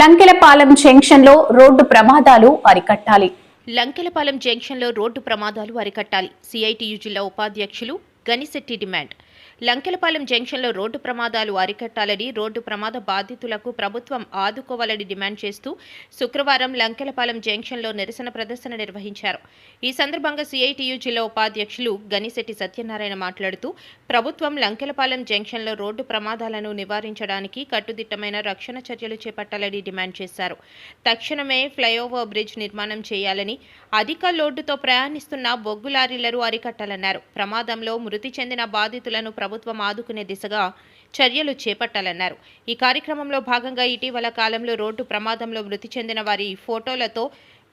లంకెలపాలెం జంక్షన్లో రోడ్డు ప్రమాదాలు అరికట్టాలి లంకెలపాలెం జంక్షన్లో రోడ్డు ప్రమాదాలు అరికట్టాలి సిఐటియు జిల్లా ఉపాధ్యక్షులు గనిశెట్టి డిమాండ్ లంకెలపాలెం జంక్షన్లో రోడ్డు ప్రమాదాలు అరికట్టాలని రోడ్డు ప్రమాద బాధితులకు ప్రభుత్వం ఆదుకోవాలని డిమాండ్ చేస్తూ శుక్రవారం లంకెలపాలెం జంక్షన్లో నిరసన ప్రదర్శన నిర్వహించారు ఈ సందర్భంగా సిఐటియు జిల్లా ఉపాధ్యక్షులు గనిశెట్టి సత్యనారాయణ మాట్లాడుతూ ప్రభుత్వం లంకెలపాలెం జంక్షన్లో రోడ్డు ప్రమాదాలను నివారించడానికి కట్టుదిట్టమైన రక్షణ చర్యలు చేపట్టాలని డిమాండ్ చేశారు తక్షణమే ఫ్లైఓవర్ బ్రిడ్జ్ నిర్మాణం చేయాలని అధిక లోడ్డుతో ప్రయాణిస్తున్న బొగ్గు లారీలను అరికట్టాలన్నారు ప్రమాదంలో మృతి చెందిన బాధితులను ప్రభుత్వం ఆదుకునే దిశగా చర్యలు చేపట్టాలన్నారు ఈ కార్యక్రమంలో భాగంగా ఇటీవల కాలంలో రోడ్డు ప్రమాదంలో మృతి చెందిన వారి ఫోటోలతో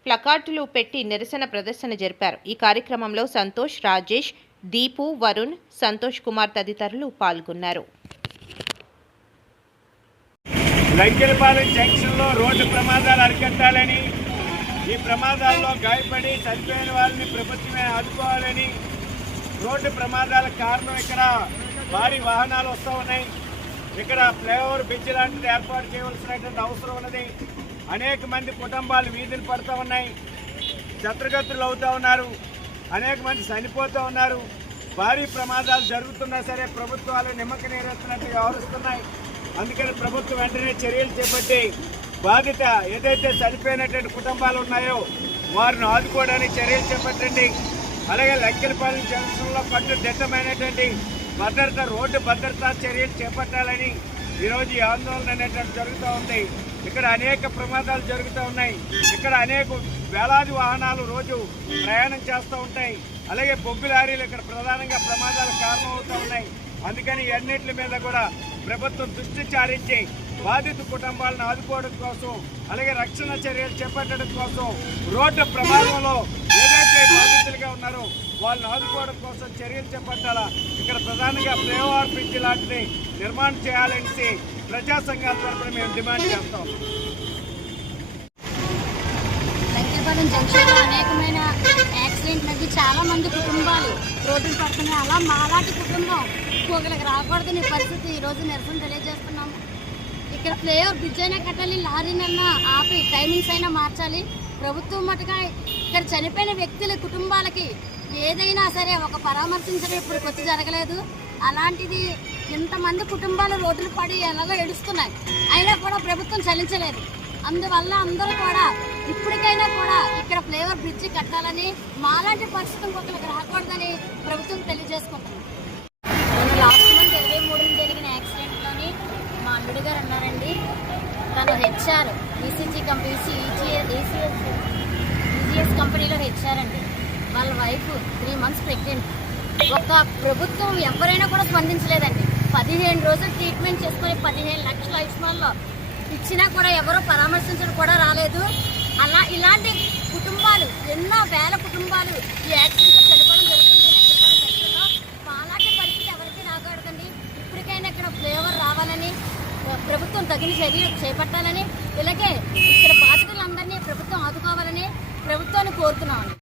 ప్లకార్డులు పెట్టి నిరసన ప్రదర్శన జరిపారు ఈ కార్యక్రమంలో సంతోష్ రాజేష్ దీపు వరుణ్ సంతోష్ కుమార్ తదితరులు పాల్గొన్నారు లంకెలపాలెం జంక్షన్లో రోడ్డు ప్రమాదాలు అరికట్టాలని ఈ ప్రమాదాల్లో గాయపడి చనిపోయిన వారిని ప్రభుత్వమే ఆదుకోవాలని రోడ్డు ప్రమాదాల కారణం ఇక్కడ భారీ వాహనాలు వస్తూ ఉన్నాయి ఇక్కడ ఫ్లైఓవర్ బ్రిడ్జ్ లాంటిది ఏర్పాటు చేయవలసినటువంటి అవసరం ఉన్నది అనేక మంది కుటుంబాలు వీధులు పడుతూ ఉన్నాయి ఛత్రగతులు అవుతూ ఉన్నారు అనేక మంది చనిపోతూ ఉన్నారు భారీ ప్రమాదాలు జరుగుతున్నా సరే ప్రభుత్వాలు నిమ్మక నీరేస్తున్నట్టు వ్యవహరిస్తున్నాయి అందుకని ప్రభుత్వం వెంటనే చర్యలు చేపట్టి బాధిత ఏదైతే చనిపోయినటువంటి కుటుంబాలు ఉన్నాయో వారిని ఆదుకోవడానికి చర్యలు చేపట్టండి అలాగే లెక్కలపాలెం జంక్షన్లో పట్టు దిట్టమైనటువంటి భద్రత రోడ్డు భద్రతా చర్యలు చేపట్టాలని ఈరోజు ఈ ఆందోళన అనేటువంటి జరుగుతూ ఉంది ఇక్కడ అనేక ప్రమాదాలు జరుగుతూ ఉన్నాయి ఇక్కడ అనేక వేలాది వాహనాలు రోజు ప్రయాణం చేస్తూ ఉంటాయి అలాగే బొగ్గు లారీలు ఇక్కడ ప్రధానంగా ప్రమాదాలకు కారణమవుతూ ఉన్నాయి అందుకని అన్నింటి మీద కూడా ప్రభుత్వం దృష్టి చారించి బాధిత కుటుంబాలను ఆదుకోవడం కోసం అలాగే రక్షణ చర్యలు చేపట్టడం కోసం రోడ్డు ప్రమాదంలో ఎవరైతే బాధితులుగా ఉన్నారో వాళ్ళని ఆదుకోవడం కోసం చర్యలు చేపట్టాలా ఇక్కడ ప్రధానంగా ఫ్లైఓవర్ బ్రిడ్జ్ లాంటిది నిర్మాణం చేయాలనేసి ప్రజా సంఘాల తరఫున మేము డిమాండ్ చేస్తాం అనేకమైన యాక్సిడెంట్ తగ్గి చాలా మంది కుటుంబాలు రోడ్డు పడుతున్నాయి అలా మాలాంటి కుటుంబం ఒకరికి రాకూడదని పరిస్థితి ఈరోజు నిరసన తెలియజేస్తున్నాము ఇక్కడ ఫ్లైఓవర్ బ్రిడ్జ్ అయినా కట్టాలి లారీనన్నా ఆపి టైమింగ్స్ అయినా మార్చాలి ప్రభుత్వం మటుగా ఇక్కడ చనిపోయిన వ్యక్తుల కుటుంబాలకి ఏదైనా సరే ఒక పరామర్శించడం ఇప్పుడు కొద్ది జరగలేదు అలాంటిది ఇంతమంది కుటుంబాలు రోడ్లు పడి ఎలాగో ఏడుస్తున్నాయి అయినా కూడా ప్రభుత్వం చలించలేదు అందువల్ల అందరూ కూడా ఇప్పటికైనా కూడా ఇక్కడ ఫ్లేవర్ బ్రిడ్జ్ కట్టాలని మాలాంటి పరిస్థితులు ఇంకొకరికి రాకూడదని ప్రభుత్వం తెలియజేసుకుంటున్నాం ఈసీ ఈసీఎస్ ఈజీఎస్ కంపెనీలో హెచ్ఆర్ అండి వాళ్ళ వైఫ్ త్రీ మంత్స్ ప్రెగ్నెంట్ ఒక ప్రభుత్వం ఎవరైనా కూడా స్పందించలేదండి పదిహేను రోజులు ట్రీట్మెంట్ చేసుకుని పదిహేను లక్షల ఆయుష్మాన్లో ఇచ్చినా కూడా ఎవరు పరామర్శించడం కూడా రాలేదు అలా ఇలాంటి కుటుంబాలు ఎన్నో వేల కుటుంబాలు ఈ యాక్సిడెంట్లో చనిపోవడం తగిన చర్యలు చేపట్టాలని ఇలాగే ఇక్కడ బాధితులందరినీ ప్రభుత్వం ఆదుకోవాలని ప్రభుత్వాన్ని కోరుతున్నాను